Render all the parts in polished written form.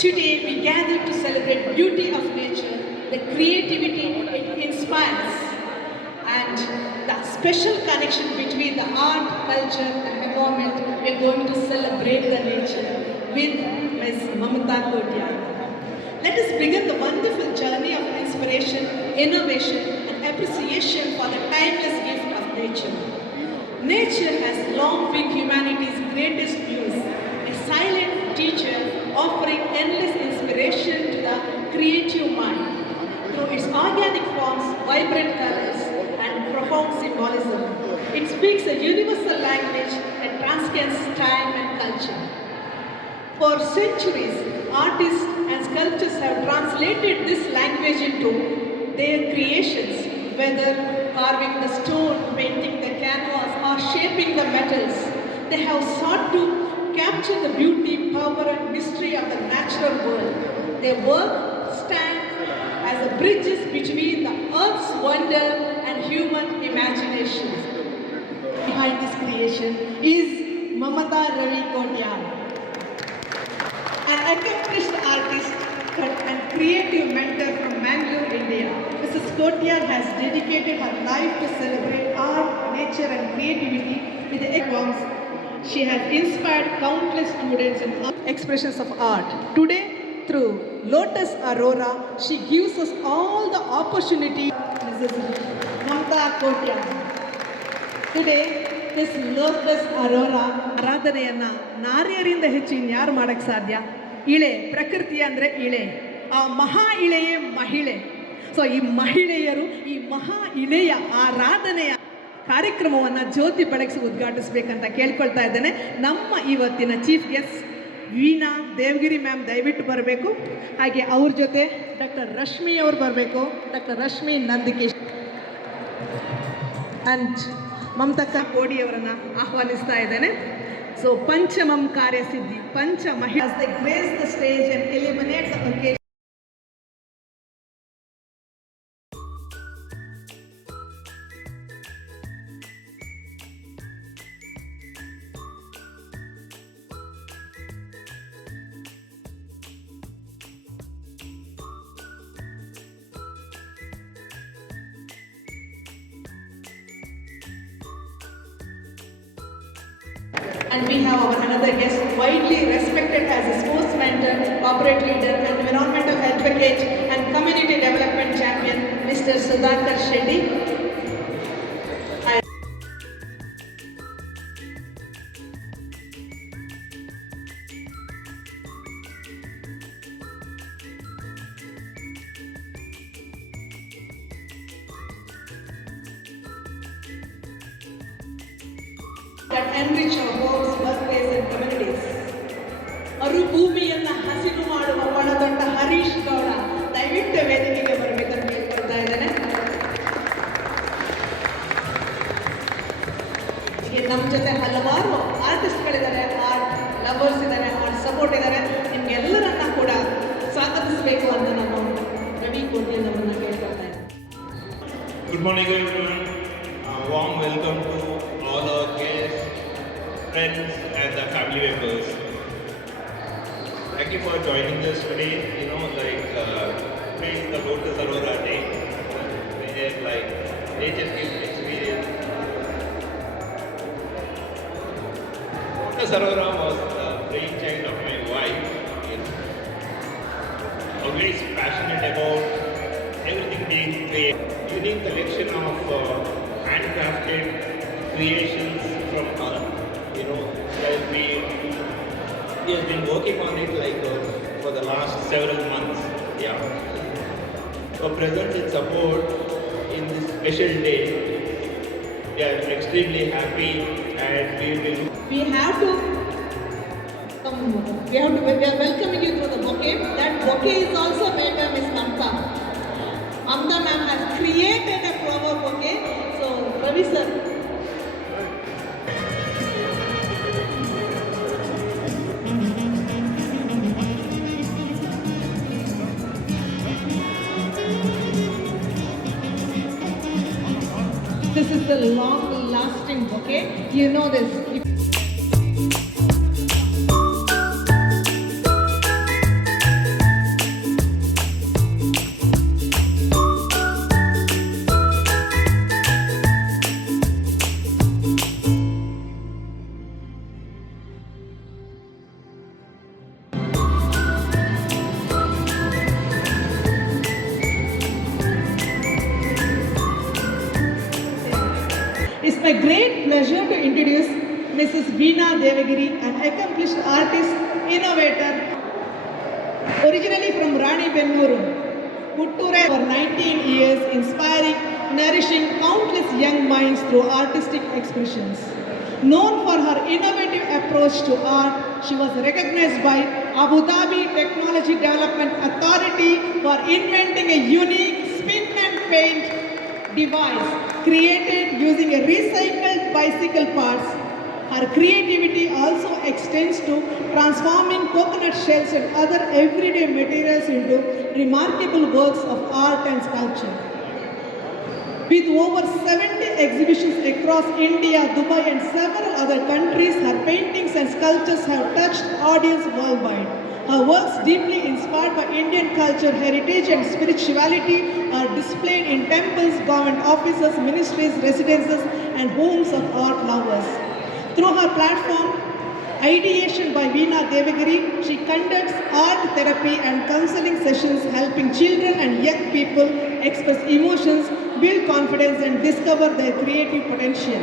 Today we gather to celebrate beauty of nature, the creativity it inspires, and the special connection between the art, culture and environment. We are going to celebrate the nature with Ms. Mamtha Kotian. Let us begin the wonderful journey of inspiration, innovation and appreciation for the timeless gift of nature. Nature has long been humanity's greatest muse, a silent teacher offering endless inspiration to the creative mind. Through its organic forms, vibrant colors and profound symbolism, it speaks a universal language that transcends time and culture. For centuries, artists and sculptors have translated this language into their creations, whether carving the stone, painting the canvas, or shaping the metals. They have sought to capture the beauty, power, and mystery of the natural world. Their work stands as a bridges between the earth's wonder and human imagination. Behind this creation is Mamtha Ravi Kotian, an accomplished artist and creative mentor from Mangalore, India. Mrs. Kotian has dedicated her life to celebrate art, nature and creativity with the forms. She has inspired countless students in expressions of art. Today, through Lotus Aurora, she gives us all the opportunity. Mrs. Mamtha Kotian. Today, this Lotus Aurora ಆರಾಧನೆಯನ್ನ ನಾರ್ಯರಿಂದ ಹೆಚ್ಚು ಇನ್ಯಾರು ಮಾಡಕ್ಕೆ ಸಾಧ್ಯ? ಇಳೆ, ಪ್ರಕೃತಿ ಅಂದರೆ ಇಳೆ, ಆ ಮಹಾ ಇಳೆಯೇ ಮಹಿಳೆ. ಸೊ ಈ ಮಹಿಳೆಯರು ಈ ಮಹಾ ಇಳೆಯ ಆರಾಧನೆಯ ಕಾರ್ಯಕ್ರಮವನ್ನು ಜ್ಯೋತಿ ಬೆಳಗಿಸಿ ಉದ್ಘಾಟಿಸಬೇಕಂತ ಕೇಳ್ಕೊಳ್ತಾ ಇದ್ದೇನೆ. ನಮ್ಮ ಇವತ್ತಿನ chief guest Veena Devagiri ma'am ದಯವಿಟ್ಟು ಬರಬೇಕು. ಹಾಗೆ ಅವ್ರ ಜೊತೆ ಡಾಕ್ಟರ್ ರಶ್ಮಿ ಅವರು ಬರಬೇಕು, ಡಾಕ್ಟರ್ ರಶ್ಮಿ ನಂದಿಕೇಶ್ ಆ್ಯಂಡ್ ಮಮತಕ್ಕ ಕೋಡಿಯವರನ್ನು ಆಹ್ವಾನಿಸ್ತಾ ಇದ್ದೇನೆ. ಸೊ ಪಂಚಮಂ ಕಾರ್ಯಸಿದ್ಧಿ, ಪಂಚ ಮಹಿಳಾ they grace the stage and illuminate the occasion. And we have our another guest, widely respected as a sports mentor, corporate leader, and environmental advocate and community development champion, Mr. 𝘕𝘠𝘵𝘠𝘕𝘠𝘠𝘠𝘠𝑗𝑠𝑡𝑠. That enrich our homes, workplace and communities. ಅವರು ಭೂಮಿಯನ್ನು ಹಸಿರು ಮಾಡುವ ಒಳದೊಡ್ಡ ಹರೀಶ್ ಗೌಡ ದಯವಿಟ್ಟು ವೇದಿಕೆಗೆ ಬರಬೇಕಂತ ಕೇಳ್ಕೊಳ್ತಾ ಇದ್ದೇನೆ. ಹೀಗೆ ನಮ್ಮ ಜೊತೆ ಹಲವಾರು ಆರ್ಟಿಸ್ಟ್ಗಳಿದ್ದಾರೆ, ಆರ್ಟ್ ಲವರ್ಸ್ ಇದ್ದಾರೆ, ಆರ್ಟ್ ಸಪೋರ್ಟ್ ಇದ್ದಾರೆ. ನಿಮ್ಗೆಲ್ಲರನ್ನ ಕೂಡ ಸ್ವಾಗತಿಸಬೇಕು ಅಂತ ನಾನು ರವಿ ಕೋಟಿಯನ್ ಅವರನ್ನ ಕೇಳ್ಕೊಳ್ತಾ ಇದ್ದೇನೆ. Good morning everyone. Warm welcome to all our guests, friends and the family members. Thank you for joining us today. Today is the Lotus Aurora day. Where nature gives experience. Lotus Aurora was the brainchild of my wife. Always passionate about everything being created. Unique collection of handcrafted creations from her. He has been working on it for the last several months. Yeah. For presence and support in this special day, we are extremely happy and we are welcoming you through the bouquet. That bouquet is also made by Ms. Mamtha. Mamtha ma'am has created a flower bouquet. So Ravi sir. This is the long-lasting bouquet. You know this. a great pleasure to introduce Mrs. 𝘕𝘍𝘍𝘵, an accomplished artist, innovator, originally from 𝘬𝘍𝘍𝘍𝑢𝑟, Putture for 19 years, inspiring, nourishing countless young minds through artistic expressions. Known for her innovative approach to art, she was recognized by Abu Dhabi Technology Development Authority for inventing a unique spin and paint device created using a recycled bicycle parts. Her creativity also extends to transforming coconut shells and other everyday materials into remarkable works of art and sculpture. With over 70 exhibitions across India, Dubai and several other countries, her paintings and sculptures have touched audience worldwide. Her works, deeply inspired by Indian culture, heritage and spirituality, are displayed in temples, government offices, ministries, residences and homes of art lovers. Through her platform, Ideation by 𝘕𝘍𝘍𝘵, she conducts art therapy and counseling sessions helping children and young people express emotions, build confidence and discover their creative potential.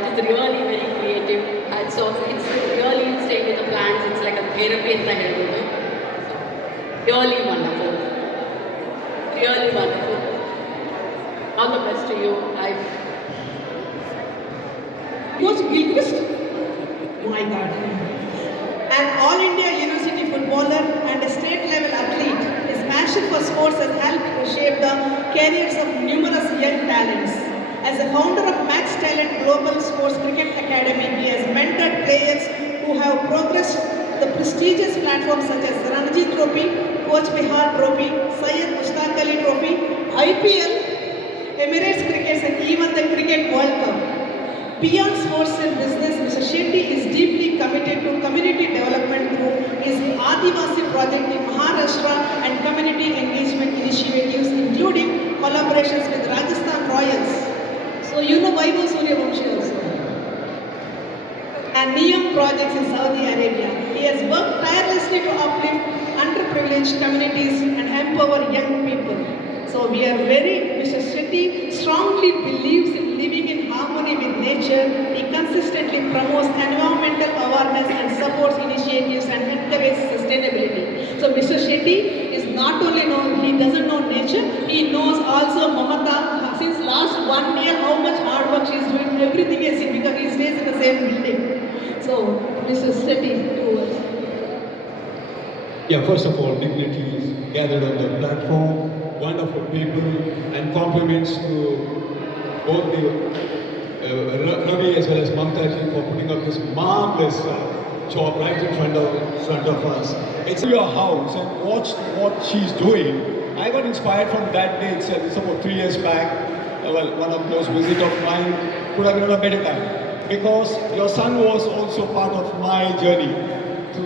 It's really very creative and so it's really staying with the plants, it's like a therapy in the head, you know. Really wonderful. Really wonderful. All the best to you. Coach Gilchrist, my God, an All India University footballer and a state level athlete, his passion for sports has helped to shape the careers of numerous young talents. As a founder of Max Talent Global Sports Cricket Academy, he has mentored players who have progressed the prestigious platforms such as Ranji Trophy, Coach Bihar Trophy, Syed Mushtaq Ali Trophy, IPL, Emirates Cricket and even the Cricket World Cup. Beyond sports and business, Mr. Shetty is deeply committed to community development through his Adivasi project in Maharashtra and community engagement initiatives, including collaborations with Rajasthan Royals. So you know 𝘍𝘍𝘍𝘍𝘍𝘍 also. And NEOM projects in Saudi Arabia. He has worked tirelessly to uplift underprivileged communities and empower young people. So we are Mr. Shetty strongly believes in living in harmony with nature. He consistently promotes environmental awareness and supports initiatives and encourages sustainability. So Mr. Shetty is not only he doesn't know nature, he knows also Mamtha. Since last 1 year, how much hard work she is doing, everything is seen because he stays in the same building. So Mr. Shetty, 2 words. Yeah, first of all, dignitaries gathered on the platform, wonderful people, and compliments to both the Ravi as well as Mamtha ji for putting up this marvelous job right in front of us. It's your house and watch what she's doing. I got inspired from that day itself. It's about 3 years back. Well, one of those visits of mine could have been on a better time because your son was also part of my journey.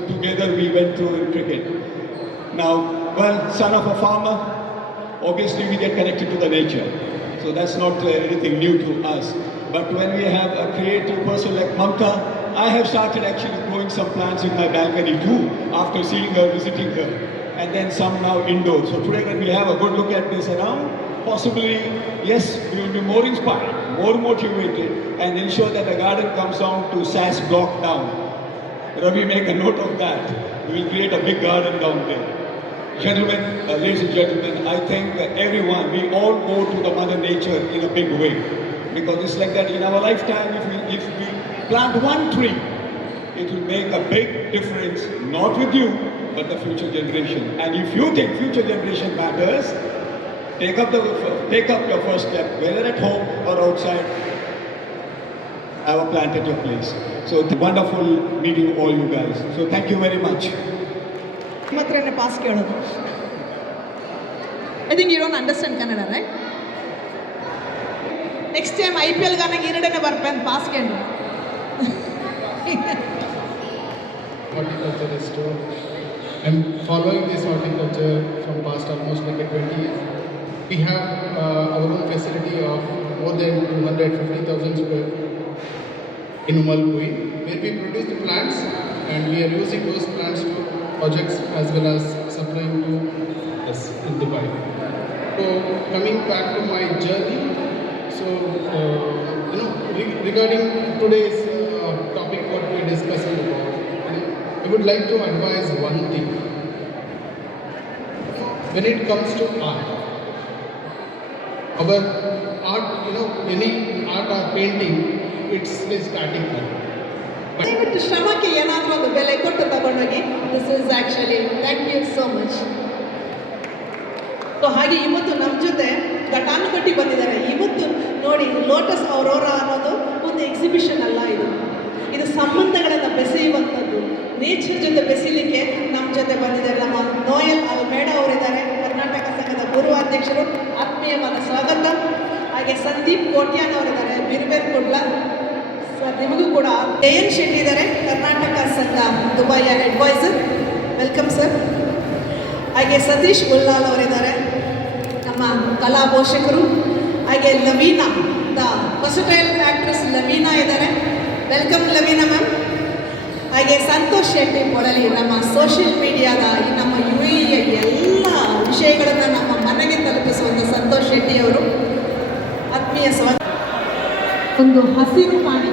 Together we went through cricket. Now, well, son of a farmer, obviously we get connected to the nature. So that's not anything new to us. But when we have a creative person like Mamtha, I have started actually growing some plants in my balcony too, after seeing her, visiting her. And then some now indoors. So today when we have a good look at this around, possibly, yes, we will be more inspired, more motivated, and ensure that the garden comes down to SAS block down. Ravi, make a note of that. We will create a big garden down there. Gentlemen, ladies and gentlemen, I think everyone, we all go to the Mother Nature in a big way. Because it's like that in our lifetime, if we plant one tree, it will make a big difference, not with you, but the future generation. And if you think future generation matters, take up your first step, whether at home or outside. Have a plant at your place. So it's wonderful meeting all you guys. So thank you very much. I think you don't understand Kannada, right? Next time IPL gana girudane barpen pass kendu. Horticulturist. I'm following this horticulture from past almost like 20 years. We have our own facility of more than 250,000 square in 𝘕𝘍𝘍𝘍𝘍𝘍, where we produce the plants and we are using those plants to projects as well as supplying to us in Dubai. So coming back to my journey, so regarding today's topic, what we're discussing about, I would like to advise one thing. When it comes to art, our art, any art or painting, it's a static one. ದಯವಿಟ್ಟು ಶ್ರಮಕ್ಕೆ ಏನಾದರೂ ಒಂದು ಬೆಲೆ ಕೊಟ್ಟು ತಗೊಂಡೋಗಿ. This is actually thank you so much. So ಹಾಗೆ ಇವತ್ತು ನಮ್ಮ ಜೊತೆ ಘಟಾನುಘಟಿ ಬಂದಿದ್ದಾರೆ. ಇವತ್ತು ನೋಡಿ, ಲೋಟಸ್ ಔರೋರಾ ಅನ್ನೋದು ಒಂದು ಎಕ್ಸಿಬಿಷನ್ ಅಲ್ಲ, ಇದು ಸಂಬಂಧಗಳನ್ನು ಬೆಸೆಯುವಂಥದ್ದು. ನೇಚರ್ ಜೊತೆ ಬೆಸೀಲಿಕ್ಕೆ ನಮ್ಮ ಜೊತೆ ಬಂದಿದ್ದಾರೆ. ನಮ್ಮ 𝘕𝘍𝘍𝘕𝘍 ಅವರಿದ್ದಾರೆ, ಕರ್ನಾಟಕ ಸಂಘದ ಪೂರ್ವ ಅಧ್ಯಕ್ಷರು. ಆತ್ಮೀಯವಾದ ಸ್ವಾಗತ. ಹಾಗೆ ಸಂದೀಪ್ ಕೋಟ್ಯಾನ್ ಅವರಿದ್ದಾರೆ, 𝘕𝘍𝘱𝘦𝘍𝘪𝘍𝘍 ಸರ್. ನಿಮಗೂ ಕೂಡ 𝘕𝘍𝘱𝘦 ಇದ್ದಾರೆ, ಕರ್ನಾಟಕ ಸಂಘ ದುಬೈಯ ಅಡ್ವೈಸರ್. Welcome sir. ಹಾಗೆ ಸತೀಶ್ ಉಲ್ಲಾಲ್ ಅವರಿದ್ದಾರೆ, ನಮ್ಮ ಕಲಾ ಪೋಷಕರು. ಹಾಗೆ Laveena, the versatile actress Laveena ಇದ್ದಾರೆ. Welcome Laveena ma'am. ಹಾಗೆ ಸಂತೋಷ್ ಶೆಟ್ಟಿ ಪೊಳಲಿ, ನಮ್ಮ ಸೋಷಿಯಲ್ ಮೀಡಿಯಾದ ನಮ್ಮ UAEಯ ಎಲ್ಲ ವಿಷಯಗಳನ್ನು ನಮ್ಮ ಮನೆಗೆ ತಲುಪಿಸುವಂಥ ಸಂತೋಷ್ ಶೆಟ್ಟಿ ಅವರು. ಆತ್ಮೀಯ ಸ್ವಾಗತ. ಒಂದು ಹಸಿರು ಮಾಡಿ